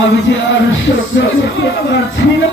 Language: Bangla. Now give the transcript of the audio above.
আমি যে আর সহ্য করতে পারছি না।